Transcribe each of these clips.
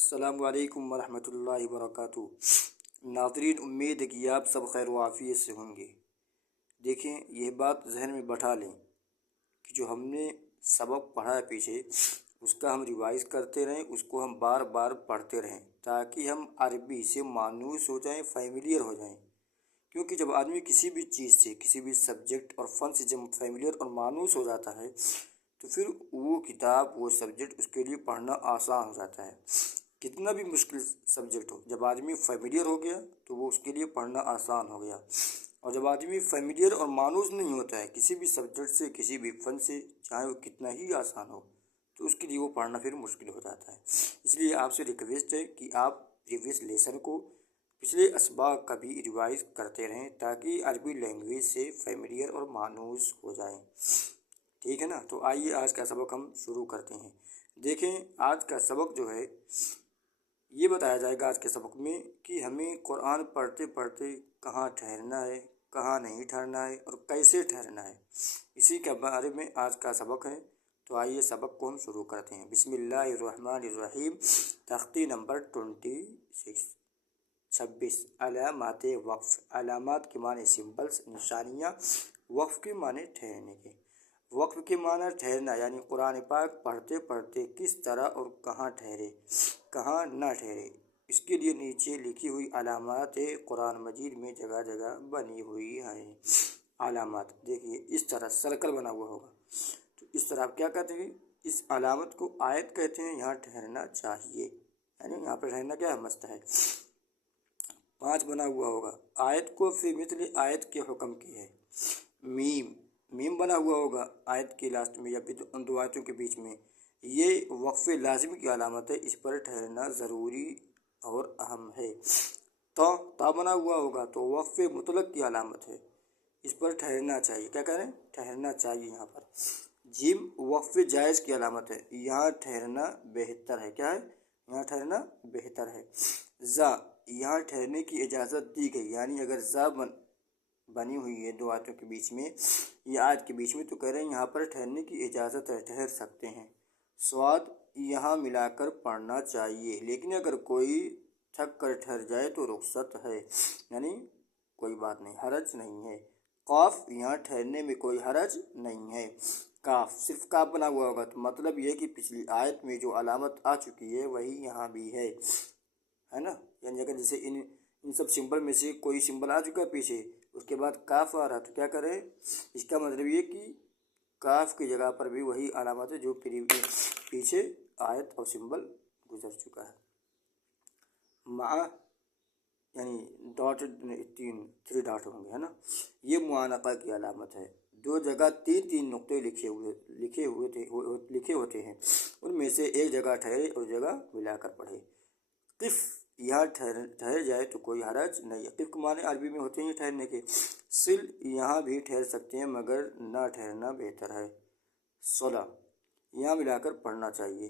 السلام علیکم ورحمۃ اللہ وبرکاتہ۔ ناظرین، امید ہے کہ آپ سب خیر و عافیت سے ہوں گے۔ دیکھیں، یہ بات ذہن میں بٹھا لیں کہ جو ہم نے سبق پڑھا ہے پیچھے، اس کا ہم ریوائز کرتے رہیں، اس کو ہم بار بار پڑھتے رہیں تاکہ ہم عربی سے مانوس ہو جائیں، فیملیئر ہو جائیں۔ کیونکہ جب آدمی کسی بھی چیز سے، کسی بھی سبجیکٹ اور فن سے جب فیملیئر اور مانوس ہو جاتا ہے تو پھر وہ کتاب، وہ سبجیکٹ اس کے لیے پڑھنا آسان ہو جاتا ہے۔ کتنا بھی مشکل سبجیکٹ ہو، جب آدمی فیملیئر ہو گیا تو وہ اس کے لیے پڑھنا آسان ہو گیا۔ اور جب آدمی فیملیئر اور مانوس نہیں ہوتا ہے کسی بھی سبجیکٹ سے، کسی بھی فن سے، چاہے وہ کتنا ہی آسان ہو، تو اس کے لیے وہ پڑھنا پھر مشکل ہو جاتا ہے۔ اس لیے آپ سے ریکویسٹ ہے کہ آپ پریویس لیسن کو، پچھلے اسباق کا بھی ریوائز کرتے رہیں تاکہ عربی لینگویج سے فیملیئر اور مانوس ہو جائیں۔ ٹھیک ہے نا؟ تو آئیے آج کا سبق ہم شروع کرتے ہیں۔ دیکھیں، آج کا سبق جو ہے یہ بتایا جائے گا آج کے سبق میں کہ ہمیں قرآن پڑھتے پڑھتے کہاں ٹھہرنا ہے، کہاں نہیں ٹھہرنا ہے اور کیسے ٹھہرنا ہے، اسی کے بارے میں آج کا سبق ہے۔ تو آئیے سبق کو ہم شروع کرتے ہیں۔ بسم اللہ الرحمن الرحیم۔ تختی نمبر 26 علامات وقف۔ علامات کے معنی سمبلس، نشانیاں، وقف کے معنی ٹھہرنے کے۔ وقف کے معنی ٹھہرنا، یعنی قرآن پاک پڑھتے پڑھتے کس طرح اور کہاں ٹھہرے، کہاں نہ ٹھہرے، اس کے لیے نیچے لکھی ہوئی علامات قرآن مجید میں جگہ جگہ بنی ہوئی ہیں۔ علامات دیکھیے، اس طرح سرکل بنا ہوا ہوگا، تو اس طرح آپ کیا کہتے ہیں، اس علامت کو آیت کہتے ہیں۔ یہاں ٹھہرنا چاہیے، یعنی یہاں پہ ٹھہرنا کیا ہے، مست ہے۔ 5 بنا ہوا ہوگا، آیت کو فی مثل آیت کے حکم کی ہے۔ میم بنا ہوا ہوگا آیت کے لاسٹ میں یا پھر ان دو آیتوں کے بیچ میں، یہ وقف لازم کی علامت ہے، اس پر ٹھہرنا ضروری اور اہم ہے۔ تا بنا ہوا ہوگا تو وقف مطلق کی علامت ہے، اس پر ٹھہرنا چاہیے۔ کیا کہہ رہے ہیں، ٹھہرنا چاہیے یہاں پر۔ جیم وقف جائز کی علامت ہے، یہاں ٹھہرنا بہتر ہے۔ کیا ہے، یہاں ٹھہرنا بہتر ہے۔ زا، یہاں ٹھہرنے کی اجازت دی گئی، یعنی اگر زا بنی ہوئی ہے دو آیتوں کے بیچ میں یا آیت کے بیچ میں تو کہہ رہے ہیں یہاں پر ٹھہرنے کی اجازت ہے، ٹھہر سکتے ہیں۔ سواد، یہاں ملا کر پڑھنا چاہیے، لیکن اگر کوئی تھک کر ٹھہر جائے تو رخصت ہے، یعنی کوئی بات نہیں، حرج نہیں ہے۔ قاف، یہاں ٹھہرنے میں کوئی حرج نہیں ہے۔ کاف، صرف کاف بنا ہوا ہوگا تو مطلب یہ کہ پچھلی آیت میں جو علامت آ چکی ہے وہی یہاں بھی ہے نا؟ یعنی اگر جیسے ان سب سمبل میں سے کوئی سمبل آ چکا پیچھے، اس کے بعد کاف آ رہا تو کیا کریں، اس کا مطلب یہ کہ کاف کی جگہ پر بھی وہی علامت ہے جو پیچھے آیت اور سمبل گزر چکا ہے۔ مع، یعنی ڈاٹ، 3 ڈاٹ ہوں گے، ہے نا؟ یہ معانقہ کی علامت ہے۔ دو جگہ 3 نقطے لکھے ہوتے ہیں، ان میں سے ایک جگہ ٹھہرے اور جگہ ملا کر پڑھے۔ قف، یہاں ٹھہر جائے تو کوئی حرج نہیں۔ قف کے معنی عربی میں ہوتے ہیں ٹھہرنے کے۔ سل، یہاں بھی ٹھہر سکتے ہیں مگر نہ ٹھہرنا بہتر ہے۔ صلا، یہاں ملا کر پڑھنا چاہیے۔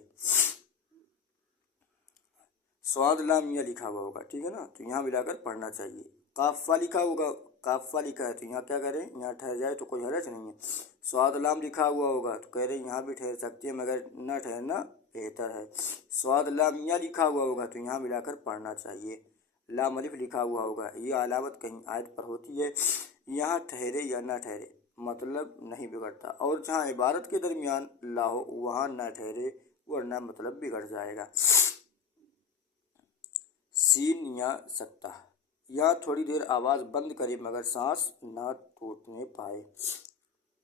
سواد لام یہ لکھا ہوا ہوگا، ٹھیک ہے نا؟ تو یہاں ملا کر پڑھنا چاہیے۔ قافہ لکھا ہوگا، قافہ لکھا ہے تو یہاں کیا کریں، یہاں ٹھہر جائے تو کوئی حرج نہیں ہے۔ سواد لام لکھا ہوا ہوگا تو کہہ رہے ہیں یہاں بھی ٹھہر سکتے ہیں مگر نہ ٹھہرنا بہتر ہے۔ سواد لام یہ لکھا ہوا ہوگا تو یہاں ملا کر پڑھنا چاہیے۔ لام الف لکھا ہوا ہوگا، یہ علامت کہیں آیت پر ہوتی ہے، یہاں ٹھہرے یا نہ ٹھہرے مطلب نہیں بگڑتا، اور جہاں عبارت کے درمیان لا ہو وہاں نہ ٹھہرے ورنہ مطلب بگڑ جائے گا۔ سین یا سکتہ، یہاں تھوڑی دیر آواز بند کرے مگر سانس نہ ٹوٹنے پائے۔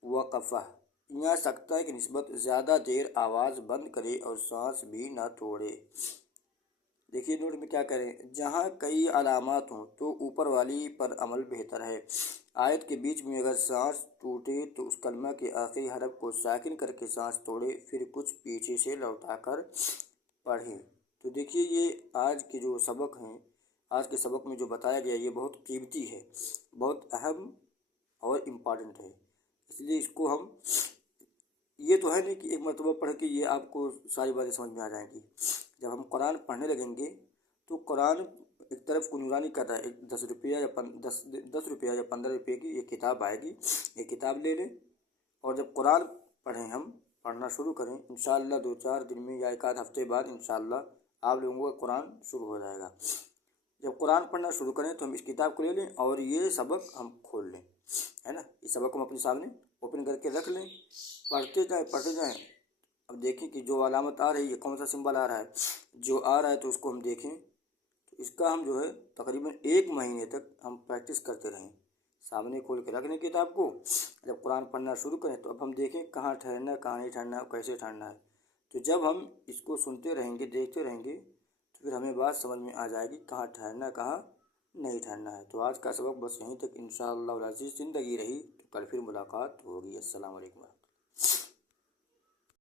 وقفہ، یہاں سکتہ کی نسبت زیادہ دیر آواز بند کرے اور سانس بھی نہ توڑے۔ دیکھیے نوٹ میں کیا کریں، جہاں کئی علامات ہوں تو اوپر والی پر عمل بہتر ہے۔ آیت کے بیچ میں اگر سانس ٹوٹے تو اس کلمہ کے آخری حرف کو ساکن کر کے سانس توڑے، پھر کچھ پیچھے سے لوٹا کر پڑھیں۔ تو دیکھیے، یہ آج کے جو سبق ہیں، آج کے سبق میں جو بتایا گیا یہ بہت قیمتی ہے، بہت اہم اور امپارٹنٹ ہے، اس لیے اس کو ہم، یہ تو ہے نہیں کہ ایک مرتبہ پڑھ کے یہ آپ کو ساری باتیں سمجھ میں آ جائیں گی۔ جب ہم قرآن پڑھنے لگیں گے تو قرآن ایک طرف کو نورانی کر رہا ہے، 10 روپیہ یا 15 روپے کی یہ کتاب آئے گی، یہ کتاب لے لیں اور جب قرآن پڑھیں، ہم پڑھنا شروع کریں، انشاءاللہ 2-4 دن میں یا 1 آدھ ہفتے بعد انشاءاللہ آپ لوگوں کا قرآن شروع ہو جائے گا۔ جب قرآن پڑھنا شروع کریں تو ہم اس کتاب کو لے لیں اور یہ سبق ہم کھول لیں، ہے نا، اس سبق کو ہم اپنے سامنے اوپن کر کے رکھ لیں، پڑھتے جائیں۔ اب دیکھیں کہ جو علامت آ رہی ہے، کون سا سمبل آ رہا ہے، جو آ رہا ہے تو اس کو ہم دیکھیں، تو اس کا ہم جو ہے تقریباً 1 مہینے تک ہم پریکٹس کرتے رہیں، سامنے کھول کے رکھ لیں کتاب کو۔ جب قرآن پڑھنا شروع کریں تو اب ہم دیکھیں کہاں ٹھہرنا ہے، کہاں نہیں ٹھہرنا ہے، کیسے ٹھہرنا ہے۔ تو جب ہم اس کو سنتے رہیں گے، دیکھتے رہیں گے، تو پھر ہمیں بات سمجھ میں آ جائے گی کہاں ٹھہرنا ہے، کہاں نہیں ٹھہرنا ہے۔ تو آج کا سبق بس یہیں تک، انشاءاللہ العزیز زندگی رہی تو کل پھر ملاقات ہوگی۔ السلام علیکم۔